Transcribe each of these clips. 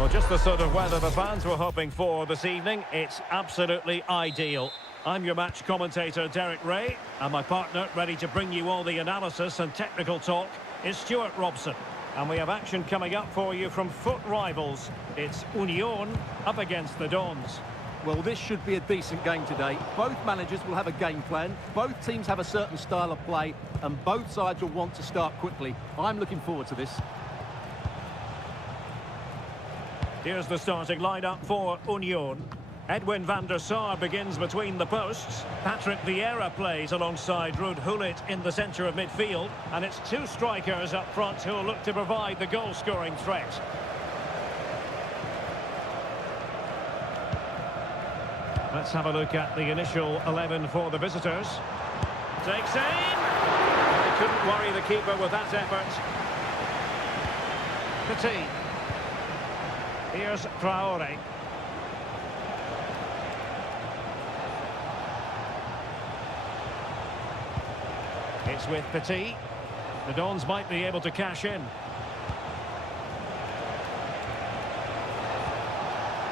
Well, just the sort of weather the fans were hoping for this evening. It's absolutely ideal. I'm your match commentator, Derek Ray, and my partner, ready to bring you all the analysis and technical talk, is Stuart Robson. And we have action coming up for you from foot rivals. It's Union up against the Dons. Well, this should be a decent game today. Both managers will have a game plan. Both teams have a certain style of play, and both sides will want to start quickly. I'm looking forward to this. Here's the starting lineup for Union. Edwin van der Sar begins between the posts. Patrick Vieira plays alongside Ruud Gullit in the centre of midfield. And it's two strikers up front who will look to provide the goal-scoring threat. Let's have a look at the initial 11 for the visitors. Takes aim. They couldn't worry the keeper with that effort. Petit. Here's Traore. It's with Petit. The Dons might be able to cash in.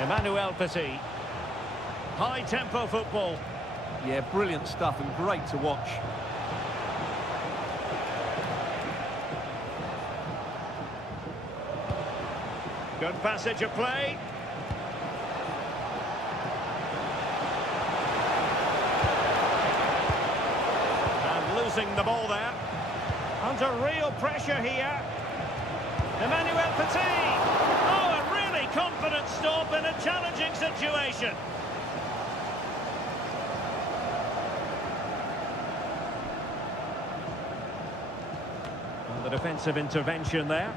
Emmanuel Petit. High-tempo football. Yeah, brilliant stuff and great to watch. Good passage of play. And losing the ball there. Under real pressure here. Emmanuel Petit. Oh, a really confident stop in a challenging situation. And the defensive intervention there.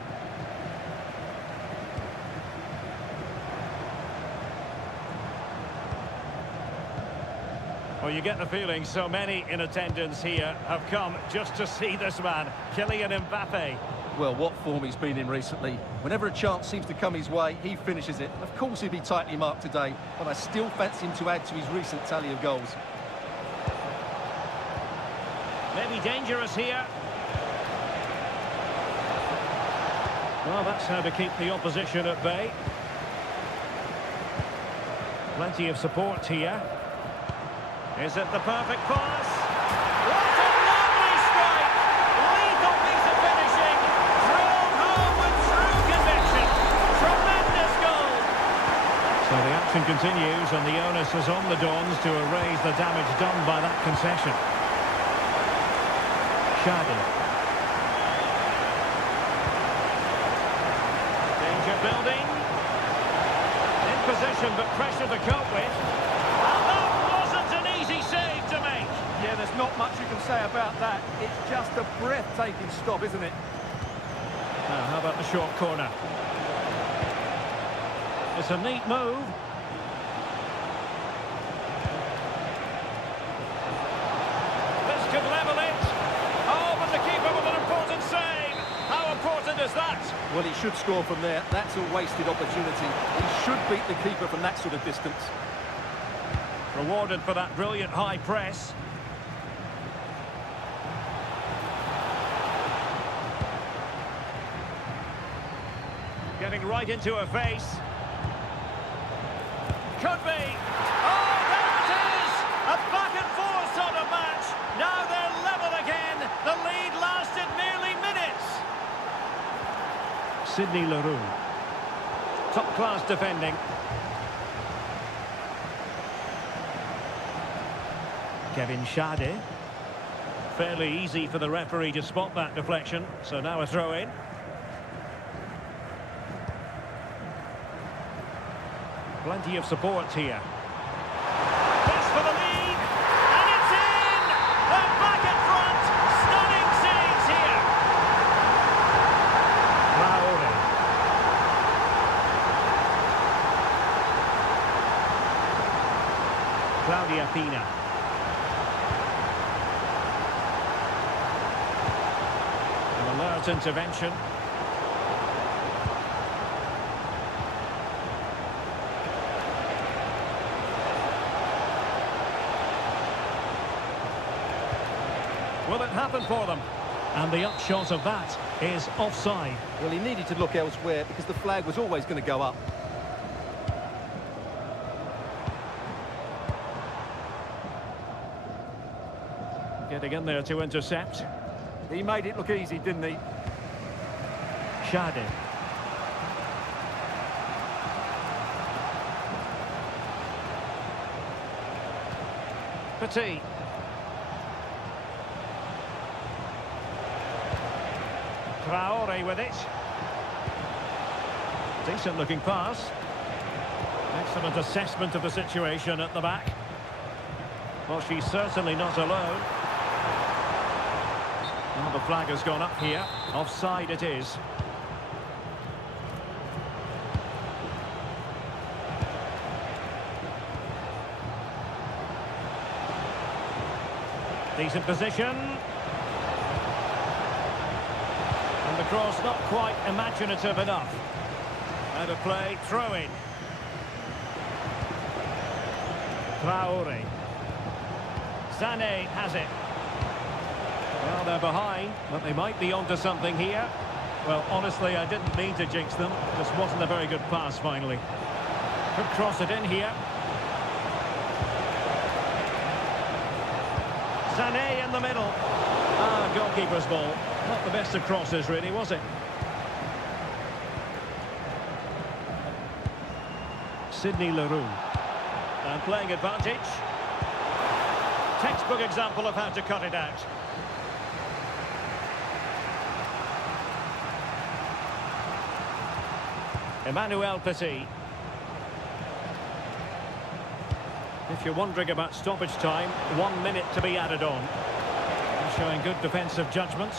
Well, you get the feeling so many in attendance here have come just to see this man, Kylian Mbappe. Well, what form he's been in recently. Whenever a chance seems to come his way, he finishes it. Of course he'll be tightly marked today, but I still fancy him to add to his recent tally of goals. Maybe dangerous here. Well, that's how to keep the opposition at bay. Plenty of support here. Is it the perfect pass? What a lovely strike! Lethal piece of finishing. Drilled home with true conviction. Tremendous goal. So the action continues and the onus is on the Dons to erase the damage done by that concession. Shadi. Danger building. In position but pressure to cope with. Yeah, there's not much you can say about that. It's just a breathtaking stop, isn't it? Now, how about the short corner? It's a neat move. This could level it. Oh, but the keeper with an important save. How important is that? Well, he should score from there. That's a wasted opportunity. He should beat the keeper from that sort of distance. Rewarded for that brilliant high press. Getting right into her face. Could be. Oh, there it is! A back and forth sort of match. Now they're level again. The lead lasted merely minutes. Sidney Leroux. Top-class defending. Kevin Shadi. Fairly easy for the referee to spot that deflection. So now a throw-in. Plenty of support here. This for the lead, and it's in! They're back in front! Stunning saves here! Traore. Claudia Pina. An alert intervention. Will it happen for them? And the upshot of that is offside. Well, he needed to look elsewhere because the flag was always going to go up. Getting in there to intercept. He made it look easy, didn't he? Shade. Petit. Traore with it. Decent looking pass. Excellent assessment of the situation at the back. Well, she's certainly not alone. Well, the flag has gone up here. Offside it is. Decent position. And the cross not quite imaginative enough. Out of play, throw in. Traore. Sané has it. Well, they're behind, but they might be onto something here. Well, honestly, I didn't mean to jinx them. Just wasn't a very good pass, finally. Could cross it in here. Sané in the middle. Ah, goalkeeper's ball. Not the best of crosses, really, was it? Sydney Leroux. And playing advantage. Textbook example of how to cut it out. Emmanuel Petit. If you're wondering about stoppage time, 1 minute to be added on. Showing good defensive judgment.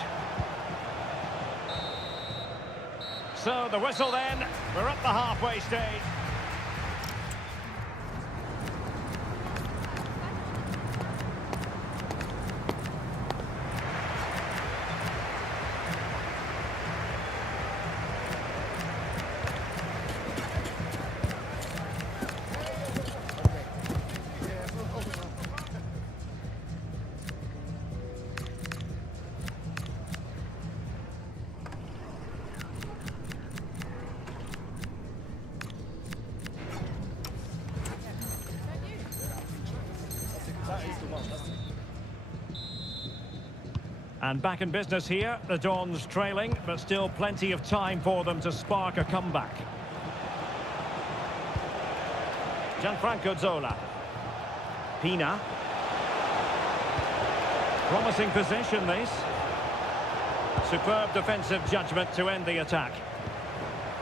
So the whistle then. We're at the halfway stage. And back in business here, the Dons trailing, but still plenty of time for them to spark a comeback. Gianfranco Zola. Pina. Promising position, this. Superb defensive judgment to end the attack.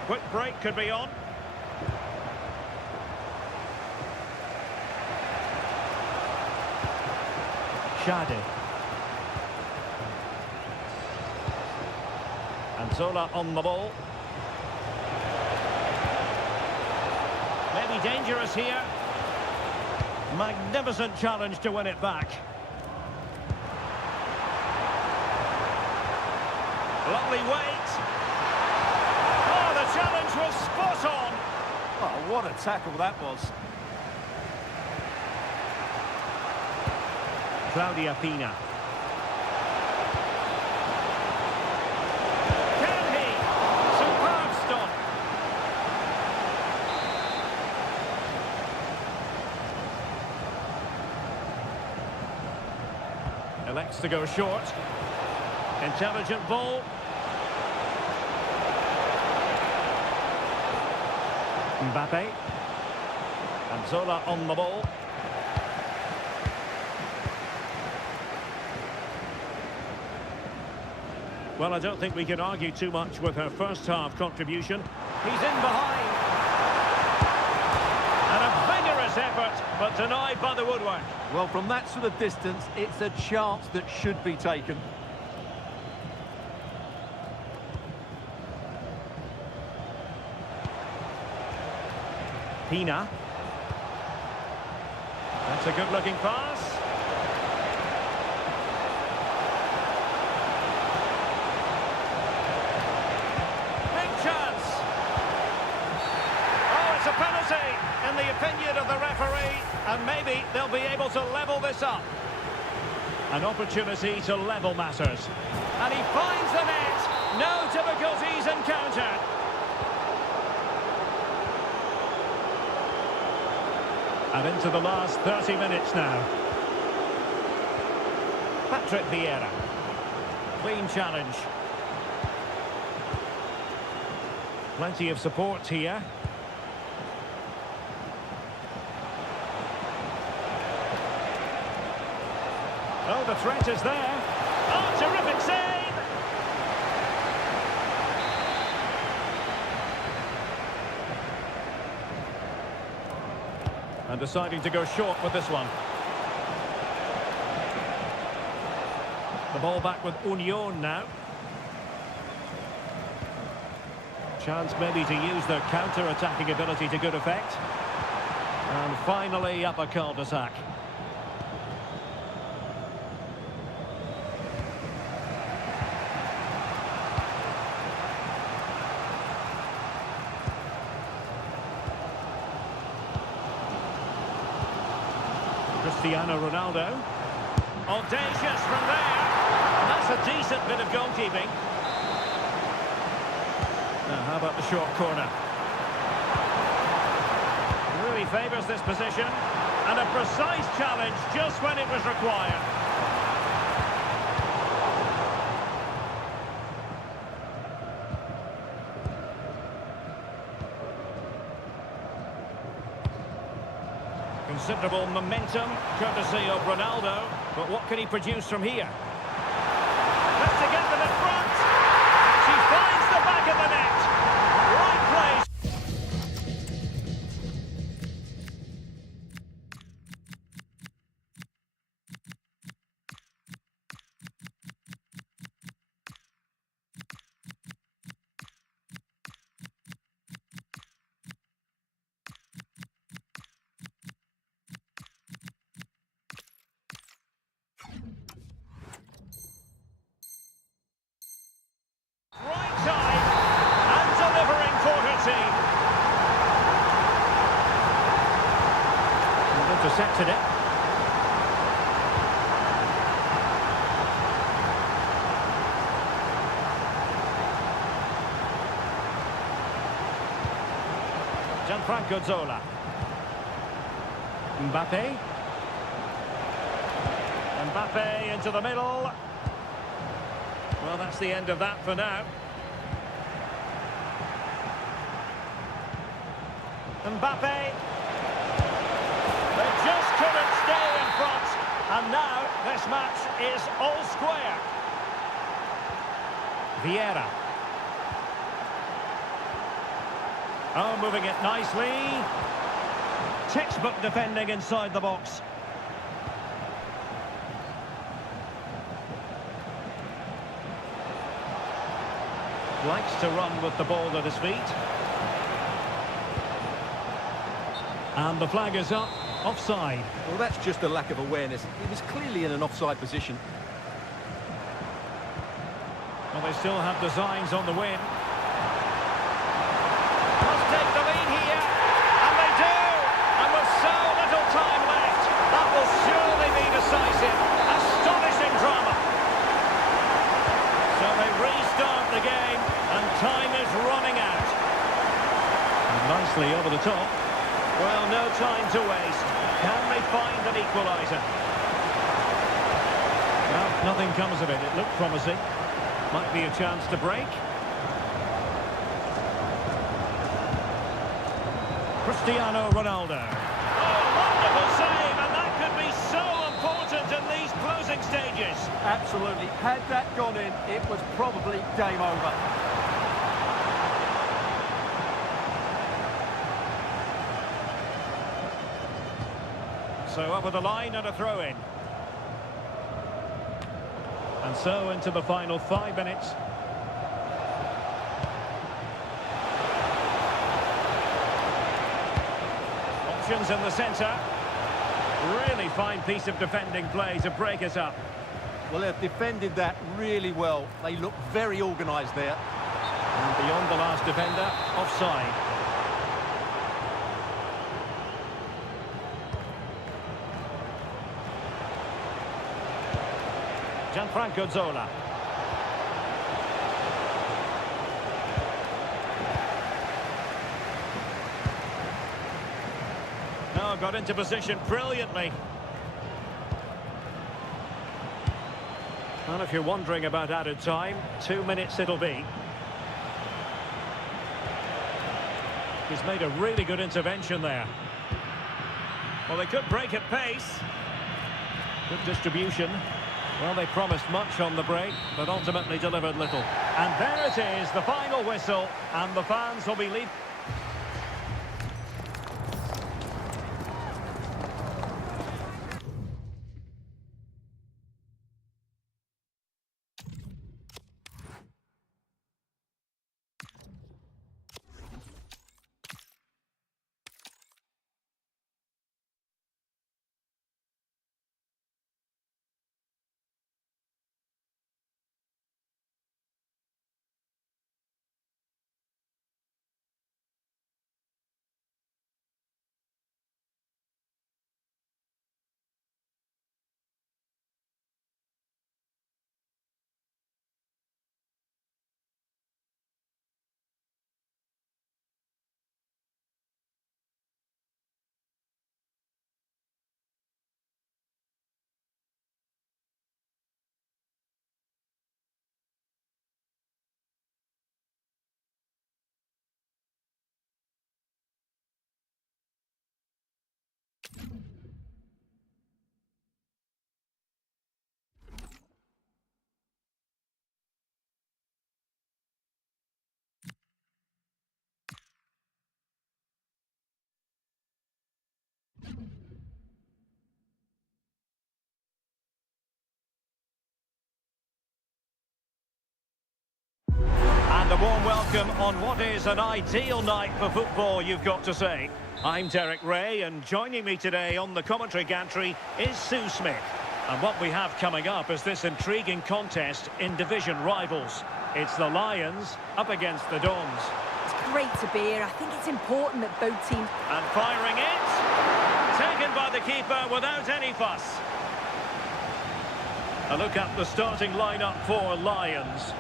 Quick break could be on. Shade. And Zola on the ball. Maybe dangerous here. Magnificent challenge to win it back. Lovely weight. Oh, the challenge was spot on. Oh, what a tackle that was. Claudia Pina. Elects to go short. Intelligent ball. Mbappe. And Zola on the ball. Well, I don't think we can argue too much with her first half contribution. He's in behind. And a vigorous effort, but denied by the woodwork. Well, from that sort of distance, it's a chance that should be taken. Pina. That's a good-looking pass. Big chance. Oh, it's a penalty, in the opinion of the referee, and maybe they'll be able to level this up. An opportunity to level matters. And he finds the net. No difficulties encountered. And into the last 30 minutes now. Patrick Vieira. Clean challenge. Plenty of support here. Oh, the threat is there. Oh, terrific save! And deciding to go short with this one. The ball back with Union now. Chance maybe to use their counter-attacking ability to good effect. And finally up a cul-de-sac. Cristiano Ronaldo. Audacious from there. And that's a decent bit of goalkeeping. Now, how about the short corner? Really favours this position. And a precise challenge just when it was required. Considerable momentum, courtesy of Ronaldo. But what can he produce from here? Has to get them in front. She finds the back of the net. Right place. Intercepted it. Gianfranco Zola. Mbappe. Mbappe into the middle. Well, that's the end of that for now. Mbappe. They just couldn't stay in front. And now this match is all square. Vieira. Oh, moving it nicely. Textbook defending inside the box. Likes to run with the ball at his feet. And the flag is up. Offside. Well, that's just a lack of awareness. He was clearly in an offside position. Well, they still have designs on the win. Must take the lead here. And they do. And with so little time left, that will surely be decisive. Astonishing drama. So they restart the game, and time is running out. And nicely over the top. Well, no time to waste. Can they find an equaliser? Well, nothing comes of it. It looked promising. Might be a chance to break. Cristiano Ronaldo. Oh, wonderful save, and that could be so important in these closing stages. Absolutely. Had that gone in, it was probably game over. So over the line and a throw-in. And so into the final 5 minutes. Options in the centre. Really fine piece of defending play to break us up. Well, they've defended that really well. They look very organised there. And beyond the last defender, offside. Gianfranco Zola. Now got into position brilliantly. Well, if you're wondering about added time, 2 minutes it'll be. He's made a really good intervention there. Well, they could break at pace. Good distribution. Well, they promised much on the break, but ultimately delivered little. And there it is, the final whistle, and the fans will be leaving. And a warm welcome on what is an ideal night for football, you've got to say. I'm Derek Ray, and joining me today on the commentary gantry is Sue Smith. And what we have coming up is this intriguing contest in division rivals. It's the Lions up against the Dons. It's great to be here. I think it's important that both teams... And firing it. Taken by the keeper without any fuss. A look at the starting lineup for Lions.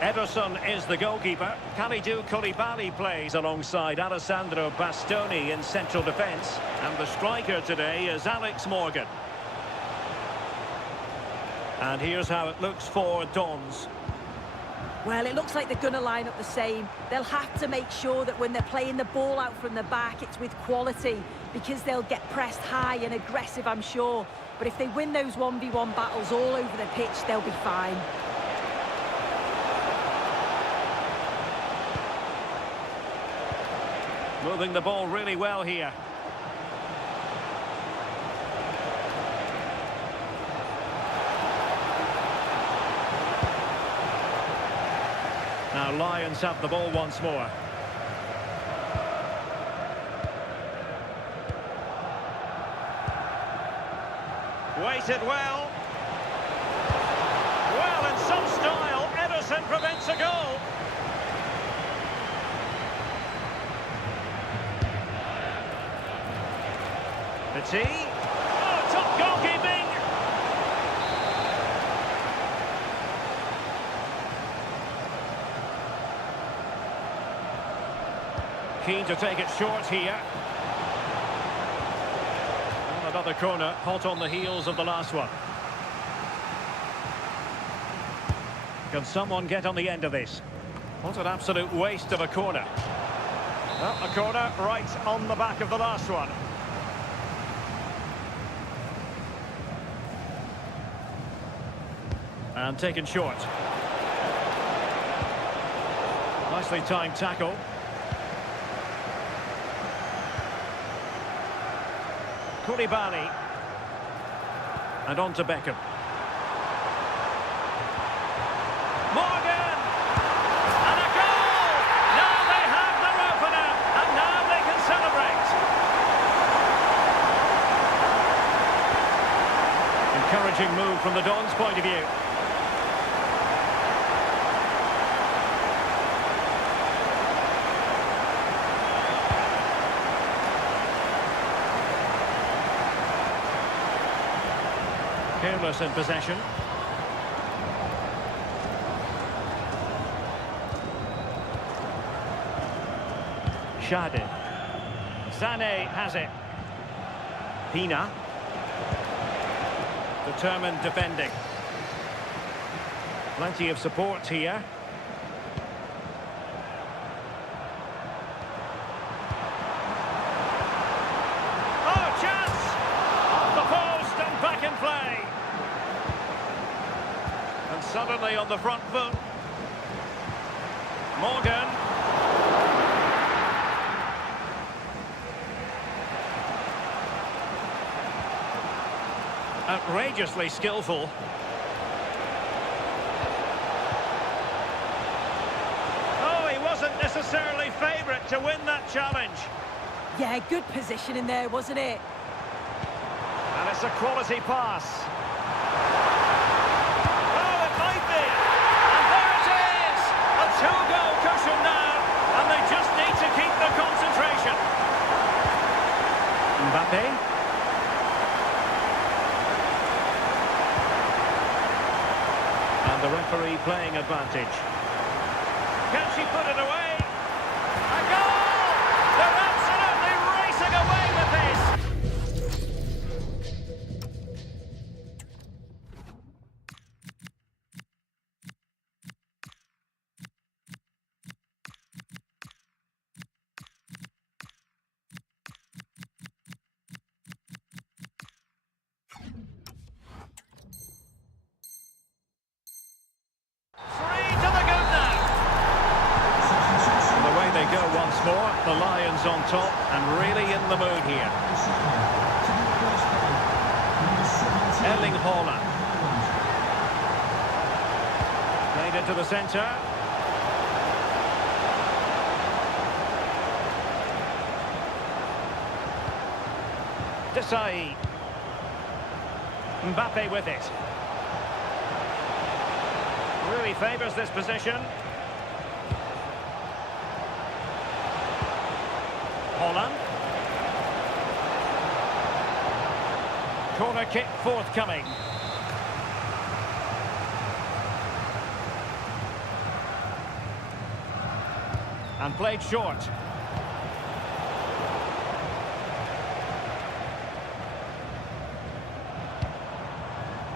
Ederson is the goalkeeper. Kalidou Koulibaly plays alongside Alessandro Bastoni in central defence. And the striker today is Alex Morgan. And here's how it looks for Dons. Well, it looks like they're going to line up the same. They'll have to make sure that when they're playing the ball out from the back, it's with quality, because they'll get pressed high and aggressive, I'm sure. But if they win those 1v1 battles all over the pitch, they'll be fine. Moving the ball really well here. Now Lions have the ball once more. Waited well. Well, in some style, Ederson prevents a goal. Petit. Oh, top goalkeeping. Keen to take it short here. And another corner, hot on the heels of the last one. Can someone get on the end of this? What an absolute waste of a corner. Well, a corner right on the back of the last one. And taken short. Nicely timed tackle. Koulibaly. And on to Beckham. Morgan! And a goal! Now they have their opener, and now they can celebrate. Encouraging move from the Dons' point of view. Careless in possession. Shade. Sané has it. Pina. Determined defending. Plenty of support here. Oh, chance! Off the post and back in play. And suddenly on the front foot. Morgan. Outrageously skillful. Oh, he wasn't necessarily favourite to win that challenge. Yeah, good position in there, wasn't it? And it's a quality pass. Oh, it might be. And there it is! A two-goal cushion now, and they just need to keep the concentration. Mbappe. And the referee playing advantage. Can she put it away? A goal! They're absolutely racing away with this! Once more, the Lions on top and really in the mood here. Erling Haaland. Played into the centre. Desai. Mbappe with it. Really favours this position. Haaland. Corner kick forthcoming. And played short.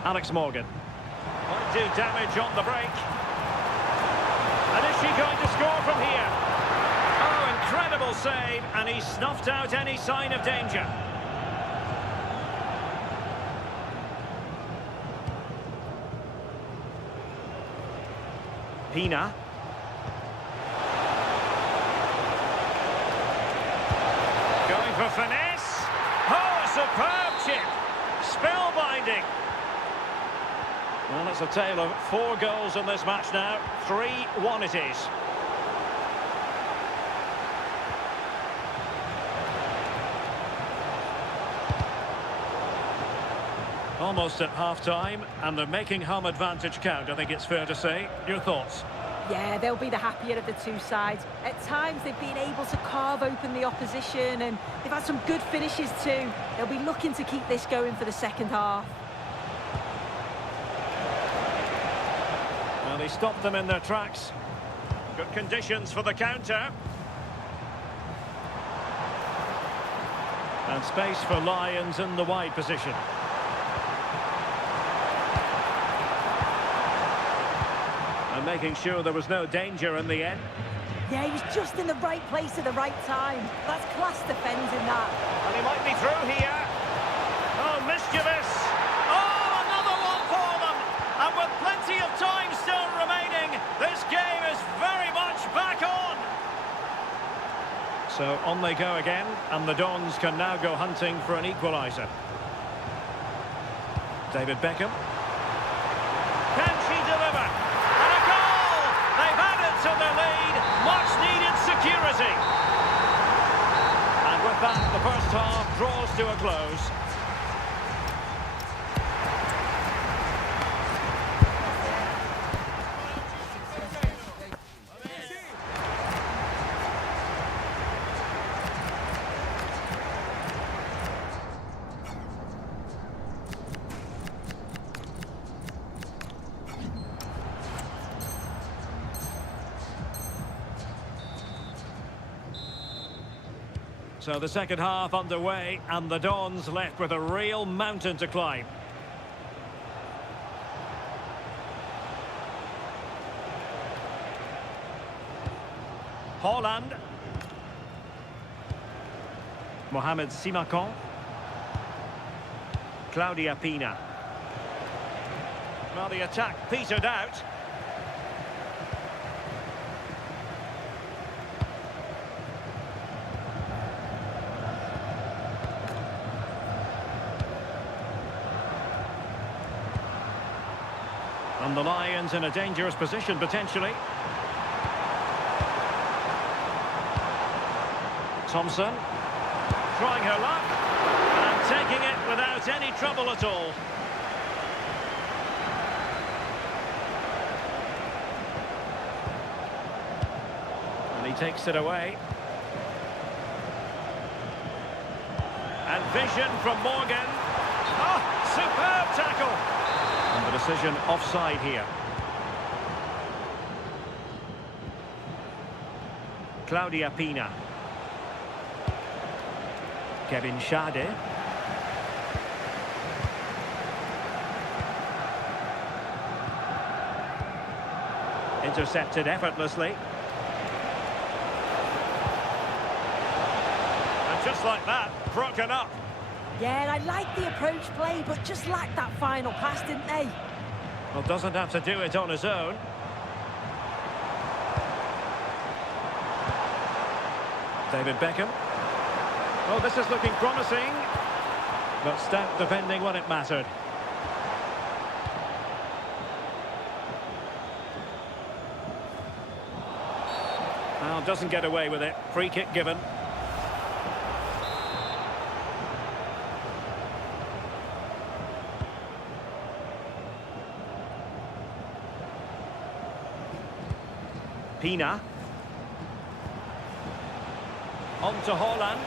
Alex Morgan. Might do damage on the break. And is she going to score from here? Incredible save, and he snuffed out any sign of danger. Pina. Going for finesse. Oh, a superb chip. Spellbinding. Well, it's a tale of 4 goals in this match now. 3-1 it is. Almost at half-time, and they're making home advantage count, I think it's fair to say. Your thoughts? Yeah, they'll be the happier of the two sides. At times, they've been able to carve open the opposition, and they've had some good finishes too. They'll be looking to keep this going for the second half. Well, he stopped them in their tracks. Good conditions for the counter. And space for Lions in the wide position. And making sure there was no danger in the end. Yeah, he was just in the right place at the right time. That's class defending that. And he might be through here. Oh, mischievous. Oh, another one for them. And with plenty of time still remaining, this game is very much back on. So on they go again, and the Dons can now go hunting for an equaliser. David Beckham. Can she deliver? And a goal! They've added to their lead. Much needed security. And with that, the first half draws to a close. So the second half underway, and the Dons left with a real mountain to climb. Haaland. Mohamed Simakan. Claudia Pina. Well, the attack petered out. And the Lions in a dangerous position, potentially. Thompson. Trying her luck. And taking it without any trouble at all. And he takes it away. And vision from Morgan. Oh, superb tackle. And the decision offside here. Claudia Pina. Kevin Schade. Intercepted effortlessly. And just like that, broken up. Yeah, I like the approach play, but just lacked that final pass, didn't they? Well, doesn't have to do it on his own. David Beckham. Oh, this is looking promising. But stout defending when it mattered. Well, doesn't get away with it. Free kick given. Pina. On to Haaland.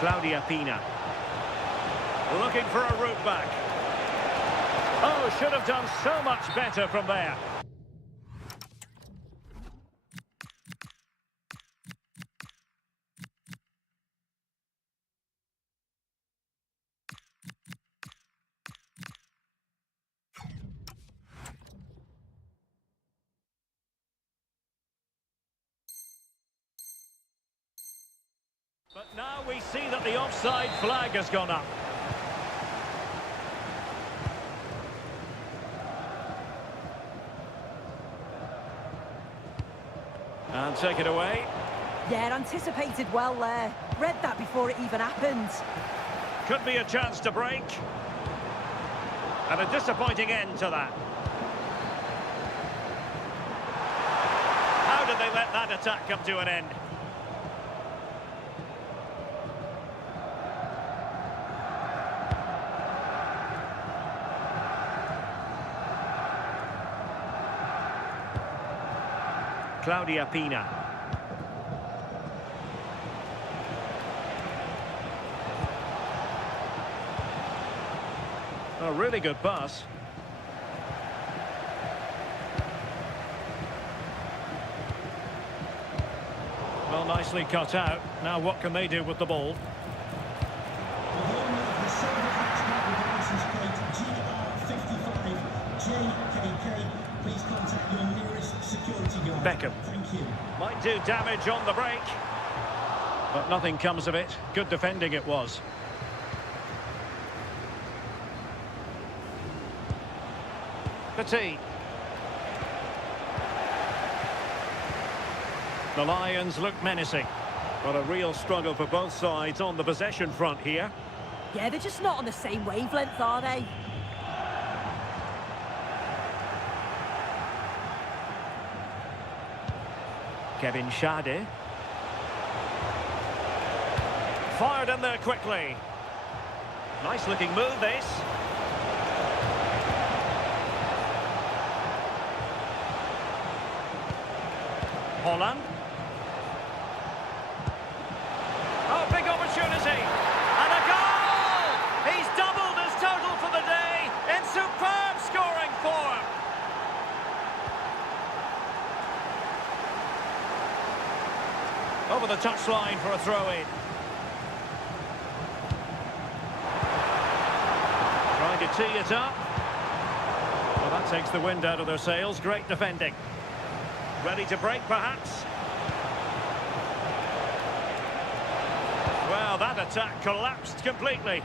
Claudia Pina. Looking for a route back. Oh, should have done so much better from there. But now we see that the offside flag has gone up. And take it away. Yeah, anticipated well there. Read that before it even happened. Could be a chance to break. And a disappointing end to that. How did they let that attack come to an end? Claudia Pina. A really good pass. Well, nicely cut out. Now what can they do with the ball? Please contact your nearest security guard. Beckham. Thank you. Might do damage on the break. But nothing comes of it. Good defending it was. Petit. The Lions look menacing. But a real struggle for both sides on the possession front here. Yeah, they're just not on the same wavelength, are they? Kevin Schade. Fired in there quickly. Nice looking move this. Haaland. Oh, big opportunity. And a goal! He's doubled his total for the day in superb scoring form. Over the touchline for a throw-in. Trying to tee it up. Well, that takes the wind out of their sails. Great defending. Ready to break, perhaps? Well, that attack collapsed completely.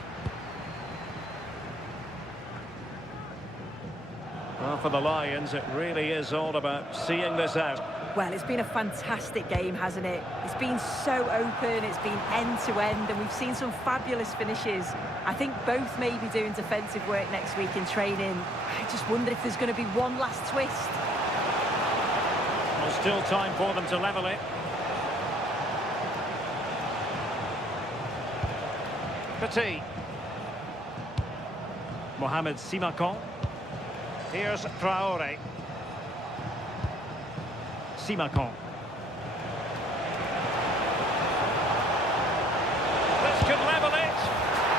Well, for the Lions, it really is all about seeing this out. Well, it's been a fantastic game, hasn't it? It's been so open, it's been end-to-end, and we've seen some fabulous finishes. I think both may be doing defensive work next week in training. I just wonder if there's going to be one last twist. Well, still time for them to level it. Petit. Mohamed Simakan. Here's Traore. Simakan. This could level it.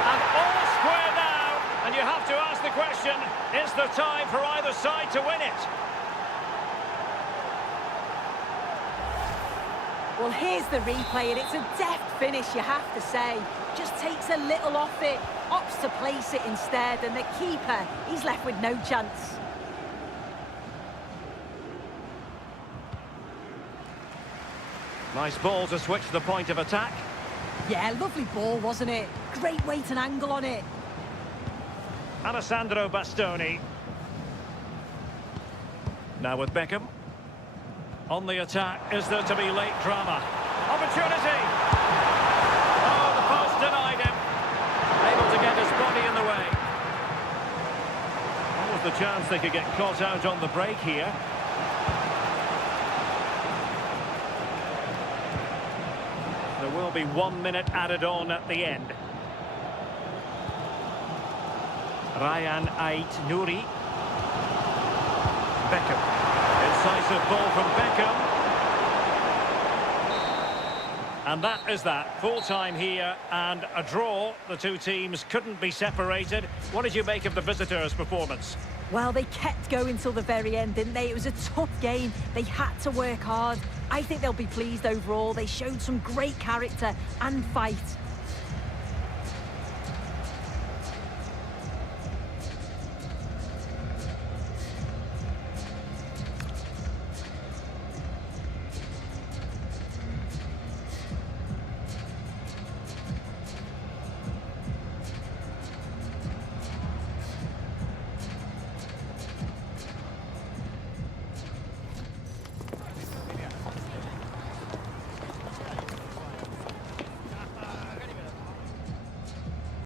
And all square now. And you have to ask the question, is there time for either side to win it? Well, here's the replay, and it's a deft finish, you have to say. Just takes a little off it, opts to place it instead, and the keeper, he's left with no chance. Nice ball to switch the point of attack. Yeah, lovely ball, wasn't it? Great weight and angle on it. Alessandro Bastoni. Now with Beckham. On the attack, is there to be late drama? Opportunity! Oh, the post denied him. Able to get his body in the way. What was the chance they could get caught out on the break here? There will be 1 minute added on at the end. Ryan Ait-Nouri. Beckham. Incisive ball from Beckham. And that is that. Full time here and a draw. The two teams couldn't be separated. What did you make of the visitors' performance? Well, they kept going till the very end, didn't they? It was a tough game. They had to work hard. I think they'll be pleased overall. They showed some great character and fight.